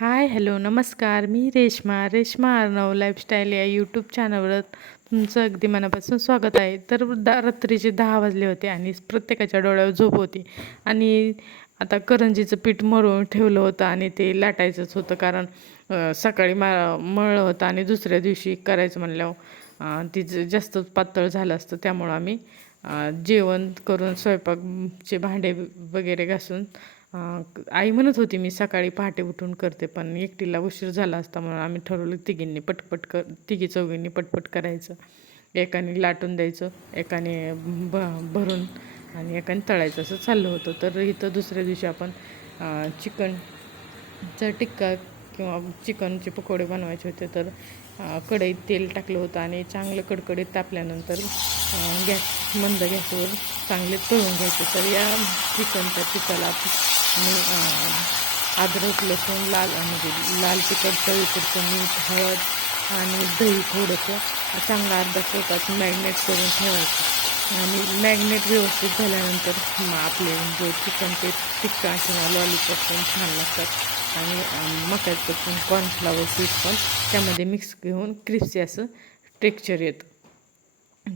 हाय hello नमस्कार. मी Reshma Reshma Arnav lifestyle या यूट्यूब चॅनलवर तुमचं अगदी मनापासून स्वागत आहे. तर दा रात्रीचे दहा वाजले होते आणि प्रत्येकाच्या डोळ्यावर झोप होती आणि आता करंजीचं पीठ मळून ठेवलं होतं आणि ते लाटायचंच होतं कारण सकाळी मा मळलं होतं आणि दुसऱ्या दिवशी करायचं म्हणल्यावर ती जास्तच जास्त पातळ झालं असतं. त्यामुळं आम्ही जेवण करून स्वयंपाकचे भांडे वगैरे घासून आई म्हणत होती मी सकाळी पहाटे उठून करते पण एकटीला उशीर झाला असता म्हणून आम्ही ठरवलं तिघींनी पटपट कर तिघी चौघींनी पटपट करायचं. एकाने लाटून द्यायचं एकाने भ भरून आणि एकाने तळायचं. असं चाललं होतं. तर इथं दुसऱ्या दिवशी आपण चिकनचा टिक्का किंवा चिकनचे पकोडे बनवायचे होते तर कढईत तेल टाकलं होतं आणि चांगलं कडकडीत तापल्यानंतर गॅस मंद गॅसवर चांगले तळून घ्यायचे. तर या चिकनच्या पिकाला मी अद्रक लसूण लाल म्हणजे लाल तिखट चवीपुरतं मीठ हळद आणि दही थोडंसं चांगलं अर्धा पोतात मॅरिनेट करून ठेवायचं. आणि मॅग्नेट व्यवस्थित झाल्यानंतर मग आपले जो चिकन ते टिक्का किंवा लॉलीपॉप पण छान लागतात. आणि अं, मक्याचं पण कॉर्नफ्लावर पीठ पण त्यामध्ये मिक्स घेऊन क्रिस्पी असं टेक्स्चर येतं.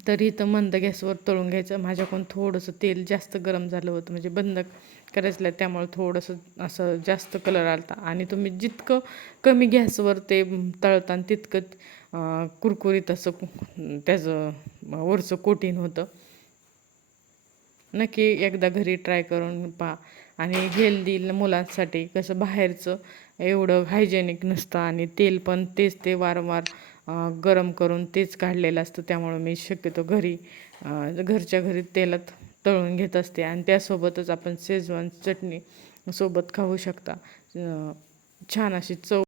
तर इथं मंद गॅसवर तळून घ्यायचं. माझ्याकडून थोडंसं तेल जास्त गरम झालं होतं. म्हणजे बंद करायचं त्यामुळे थोडंसं असं जास्त कलर आलता. आणि तुम्ही जितकं कमी गॅसवर ते तळता तितकं कुरकुरीत असं त्याचं वरचं कोटीन होतं. नक्की एकदा घरी ट्राय करून पहा. आणि हेल्दी मुलांसाठी कसं बाहेरचं एवढं हायजेनिक नसतं आणि तेल पण तेच ते वारंवार गरम करून तेच काढलेलं असतं. त्यामुळं मी शक्यतो घरी घरच्या घरी तेलात तळून घेत असते. आणि त्यासोबतच आपण शेजवान चटणी सोबत खाऊ शकता. छान अशी चव